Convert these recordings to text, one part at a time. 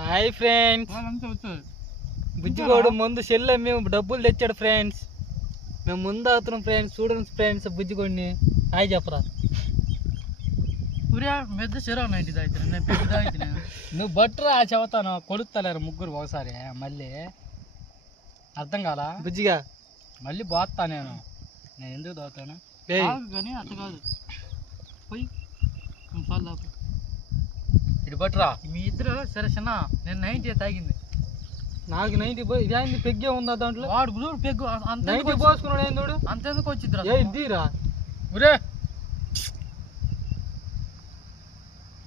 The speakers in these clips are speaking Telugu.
హాయ్ ఫ్రెండ్స్, బుజ్జిగోడు ముందు సెల్ మేము డబ్బులు తెచ్చాడు ఫ్రెండ్స్. మేము ముందు అవుతున్నాం ఫ్రెండ్స్. చూడండి ఫ్రెండ్స్, బుజ్జిగోడిని హాయ్ చెప్పరా. నువ్వు బట్టరా చెబుతాను, కొడుతలేరు ముగ్గురు ఒకసారి. మళ్ళీ అర్థం కాలా బుజ్జిగా? మళ్ళీ పోతా నేను ఎందుకు తాగుతాను కానీ అట్ట కాదు. పోయి ఇటు బట్టరా. మీ ఇద్దరు సరే చిన్న, నేను 90 తాగింది. నాకు 90 ఇదేంది పెగ్గే ఉందా దాంట్లో? వాడు బ్లూ పెగ్గు అంత పోసుకున్నాడు. ఏం చూడు అంతెందుకు వచ్చిద్దిరా. ఇద్దీరా ఒరే,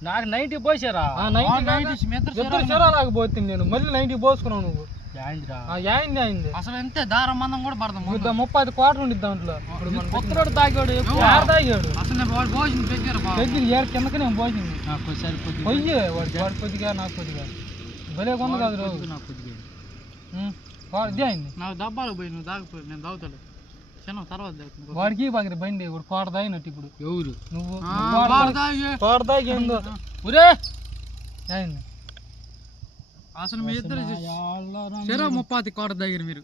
నాకు 90 పోసారా? 90 చెరాలాగపోతుంది. నేను మళ్ళీ 90 పోసుకున్నావు నువ్వు. అయింది అసలు ఎంత దారం మందం కూడా పడదాం. 30 కోట్లు ఉండి దాంట్లో. కొత్తరోడు తాగాడు, తాగాడు. అసలు వాడు పోసింది పెగ్గిరు ఏడు కిందకి నేను పోసింది. పొయ్యి వాడు కొద్దిగా నాకు కొద్దిగా భలే కొంది కాదు రోజు. నాకు కొద్దిగా ఇదే అయింది. నాకు దబ్బాలకు పోయి నువ్వు తాగిపోయి నేను తాగుతాడు చిన్న తర్వాత వాడికి బాగా బండి ఇప్పుడు కోట తాగినట్టు. ఇప్పుడు ఎవరు నువ్వు? కోట తాగి ఒరే అయింది. అసలు మీ ఇద్దరు 30 కోట తాగారు మీరు.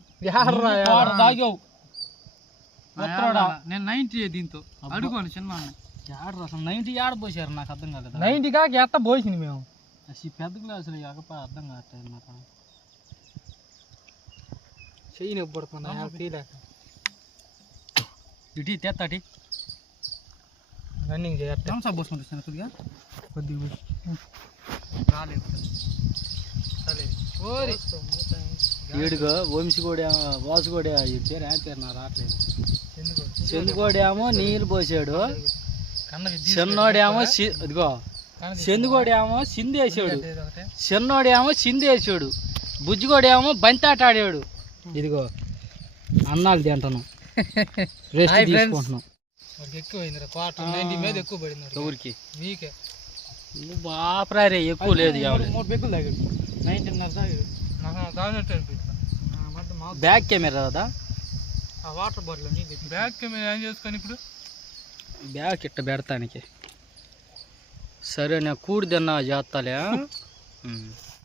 తాగావు నేను 90 దీంతో అడుగుని చిన్న. అసలు 90 ఏడ పోసారు నాకు అర్థం కాలేదు. 90 కాక ఎట్ట పోసింది మేము. పెద్ద గ్లాసులు కాకపోతే అర్థం కావట్లేదు నాకు. చెయ్యి నొప్పి పడుతున్నా తీలేక. ఇటీ తెత్తాటి రన్నింగ్ చేయాలి. పోసుకుంటాను కొద్దిగా కొద్దిగా రాలేదు. వీడుగా వంశీగోడేమో వాసుగోడే పేరు పేరు నా రావట్లేదు. చందుగోడేమో నీళ్ళు పోసాడు, చిన్నోడేమో ఇదిగో చందుగోడేమో సిందేసాడు, చిన్నోడేమో సిందేసాడు, బుజ్జిగోడేమో బంతాట ఆడాడు. ఇదిగో అన్నాలు తింటాను, రెస్ట్ తీసుకుంటున్నాం. ఎక్కువైంది కోట 90 మీద ఎక్కువ పడింది. ఎవరికి? మీకే. నువ్వు బాపరారే ఎక్కువ లేదు. 3 బెక్కులు తాగాడు. 90 తాగాడు. నాకు తాగినట్టు అనిపిస్తుంది. బ్యాక్ కెమెరా కదా, ఆ వాటర్ బాటిల్. బ్యాక్ కెమెరా ఏం చేసుకొని ఇప్పుడు బ్యాగ్ ఇట్ట పెడతానికి. సరే నేను కూడి తిన్నా చేస్తాలే.